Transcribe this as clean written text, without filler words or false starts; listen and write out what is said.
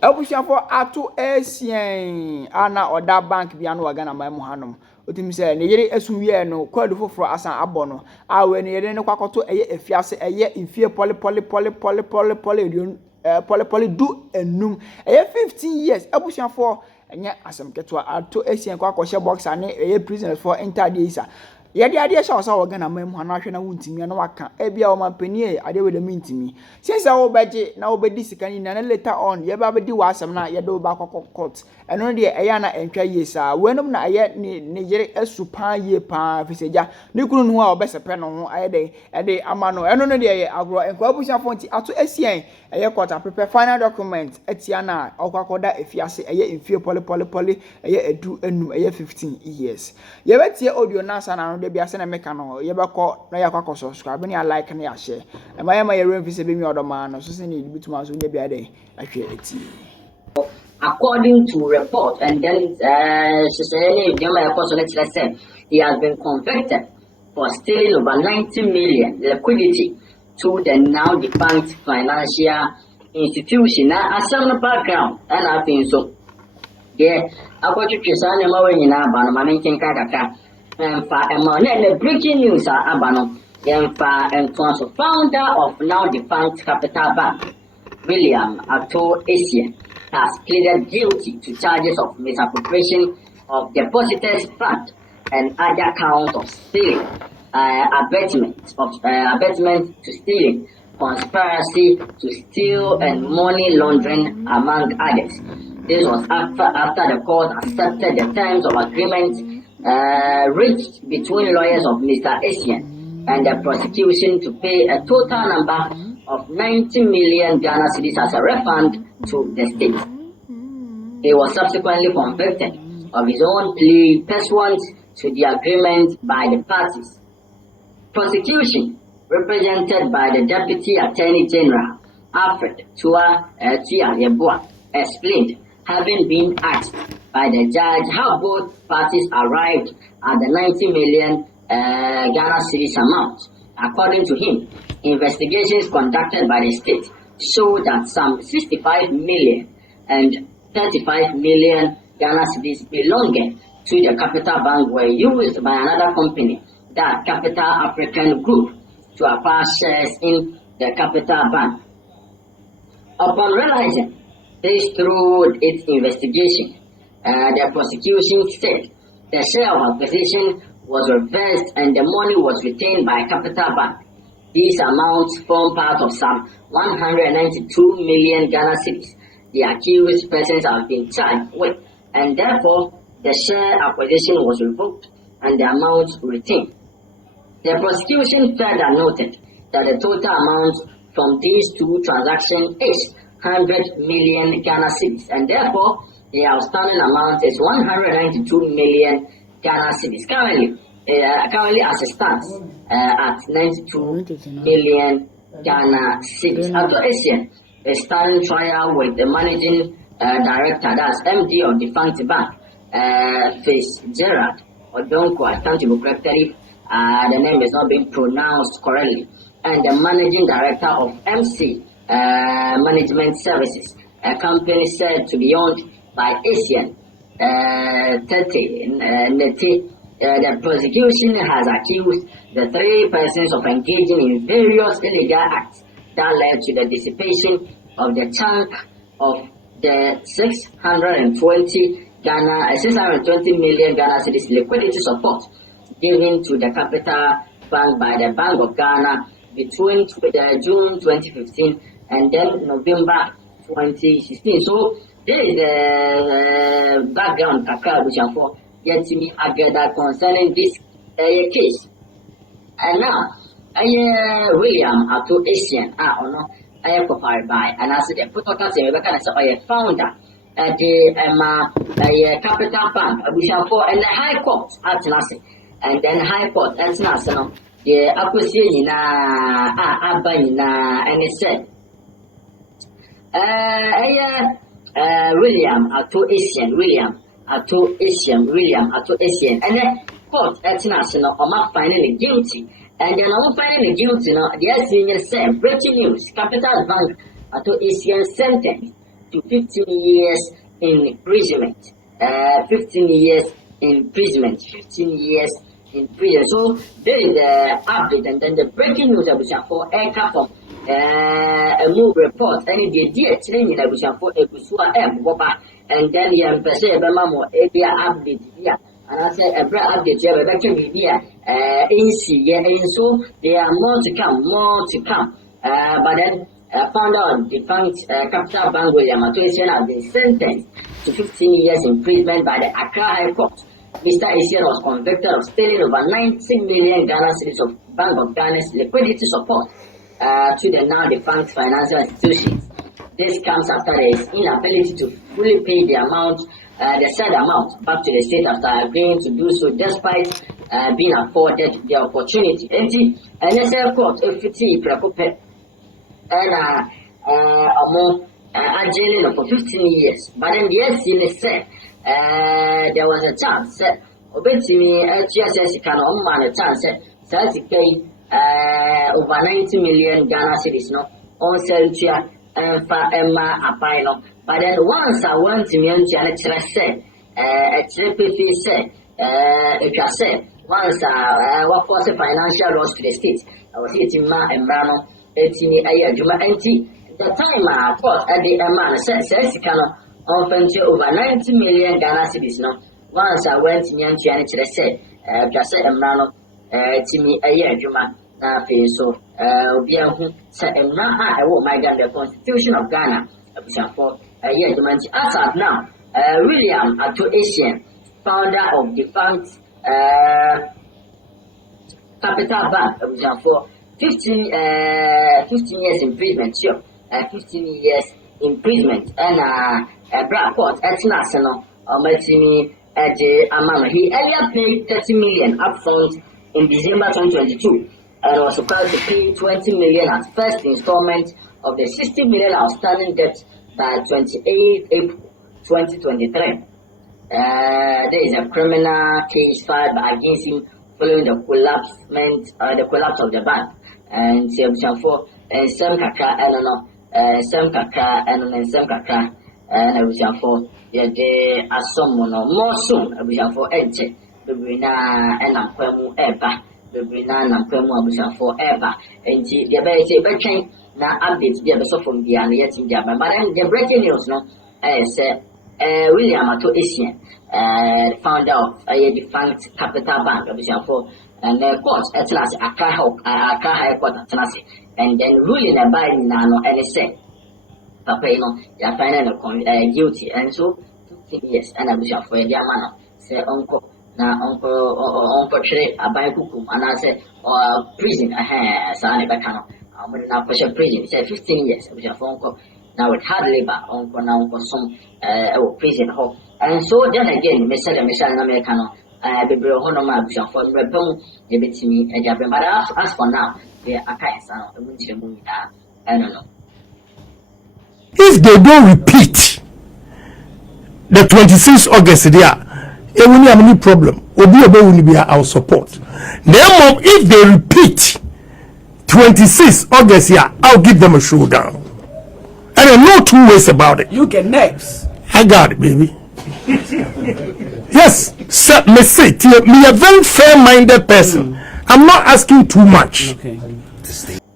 Ebusia for Ato Essien ana oda bank bia no waga na mai mu hanom otimi se ne yere esumwie no kwadu foforo asan abo no a we ne yere ne kwakoto eye efiase eye infie poli du enum eye 15 years ebusia for enye asem ketwa Ato Essien kwakohye boxer ne eye prisoners for enter the isa yede ade sha osa waga na mai mu hano ahwe na wuntimi na waka ebia o mampani ade we de mintimi since wo beje na wo bedi sikani na later on ye ba bedi wasem na ye do ba court eno de eya na entwa yesa wenum na aye ne yere asupa ye pa fiseja ne kunu no a obesepe no ho aye de ede ama no eno no de ye agro enko abusia fonti Ato Essien eye court prepare final document etia na okwakoda efiase eye infie poli eye edu enum eye 15 years ye betie audio na sana de bia se na meka no ye beko na yakwa subscribe na like na ya share e ma ye ma ye remfi se be mi odoma no so se ni bituma so nya bia de ahwe eti. According to report, and then said he has been convicted for stealing over 90 million liquidity to the now defunct financial institution. Now, a certain background, and I think so. Yeah, I got you to say, I'm going to Banama, and the breaking news are Abano, and founder of now defunct Capital Bank, William Ato Essien, has pleaded guilty to charges of misappropriation of depositors' fund and other counts of stealing, abetment to stealing, conspiracy to steal, and money laundering, among others. This was after the court accepted the terms of agreement reached between lawyers of Mr. Essien and the prosecution to pay a total number of 90 million Ghana cedis as a refund to the state. He was subsequently convicted of his own plea pursuant to the agreement by the parties. Prosecution, represented by the Deputy Attorney General, Alfred Tua Yeboah, explained, having been asked by the judge how both parties arrived at the 90 million Ghana cedis amount. According to him, investigations conducted by the state show that some 65 million and 35 million Ghana cedis belonging to the Capital Bank were used by another company, that Capital African Group, to acquire shares in the Capital Bank. Upon realizing this through its investigation, the prosecution said the share of acquisition was reversed and the money was retained by Capital Bank. These amounts form part of some 192 million Ghana cedis the accused persons have been charged with, and therefore the share acquisition was revoked and the amount retained. The prosecution further noted that the total amount from these two transactions is 100 million Ghana cedis, and therefore the outstanding amount is 192 million Ghana cedis. Currently as it stands at 92 million Ghana cedis. Ato Essien is starting trial with the managing director, that's MD of the defunct bank, Fitzgerald Odonko. I can't be correctly. The name is not being pronounced correctly. And the managing director of MC Management Services, a company said to be owned by Essien. The prosecution has accused the three persons of engaging in various illegal acts that led to the dissipation of the chunk of the 620 million Ghana cedis liquidity support given to the Capital Bank by the Bank of Ghana between June 2015 and then November 2016. So this is the background for getting me together concerning this case. And now, William Ato Essien, I qualified by, and as the protocol say, we can say founder at the Capital Bank, and the High Court at Nasi, and then High Court at Nasi, the acquisition and it said, William Ato Essien, and then court at National are finally guilty. And then I'm finally guilty now. The senior said, breaking news, Capital Bank Ato Essien sentence to 15 years imprisonment. 15 years imprisonment. 15 years in prison. So there is the update, and then the breaking news for aircraft from a move report. And the idea training for a Kusua and then the embassy Bamamo area update here. And I said a break update here, but here and so there are more to come, but then found out defunct capital bank William Ato Essien has been sentenced to 15 years imprisonment by the Accra High Court. Mr. Essien was convicted of stealing over 90 million Ghana cedis of Bank of Ghana's liquidity support to the now defunct financial institutions. This comes after his inability to fully pay the amount, the said amount, back to the state after agreeing to do so despite being afforded the opportunity. And the court, if it's and jailing for 15 years. But then the SC said there was a chance. Obey me, GSS can man a chance. Over 90 million Ghana cedis, no, on sale to Emma Apino. But then once I went to me and said, a triple said, if I said, once I was a financial loss to the state, I was hitting Ma and Brano. The time I thought at the man says can often over 90 million Ghana cedis. No, once I went to Yan Chianich, said, just said a man to me a year, Juma, so said, and now I will my gun the Constitution of Ghana for a year. As of now, William Ato Essien, founder of defunct Capital Bank, for 15 years imprisonment, sure. 15 years imprisonment, and a black court at national Matini at the amount. He earlier paid 30 million upfront in December 2022 and was supposed to pay 20 million as first installment of the 60 million outstanding debt by 28 April 2023. There is a criminal case filed against him following the collapse of the bank. And for some kaka and some kaka and some kaka and I was for the asomono more soon I was for edge the brina and Nampemu ever the brina Nampemu was for ever and the very say now updates the episode from the and yet in Japan. But then the breaking news no said William Ato Essien, founder of a defunct Capital Bank for and the court at last Accra High Court at last, and then ruling a by Nano and say, Papa, you know, you are finding guilty, and so 15 years, and I wish for a dear man, say uncle, now uncle trade a by Kukum, and I say, or prison, son, if I cannot, I'm going to push a prison, say 15 years, I wish for uncle. Now it hard labor, uncle now for some prison home, and so then again, Mr. Americano. Be Honoma for Rebel, give it to me, and Japan. But as for now, they are kind of I don't know. If they don't repeat the 26th August, there will have any problem. Will be our support. Then, if they repeat 26th August, I'll give them a showdown. And there are no two ways about it. You get next. I got it, baby. Yes, sir, me say, me a very fair-minded person. I'm not asking too much. Okay.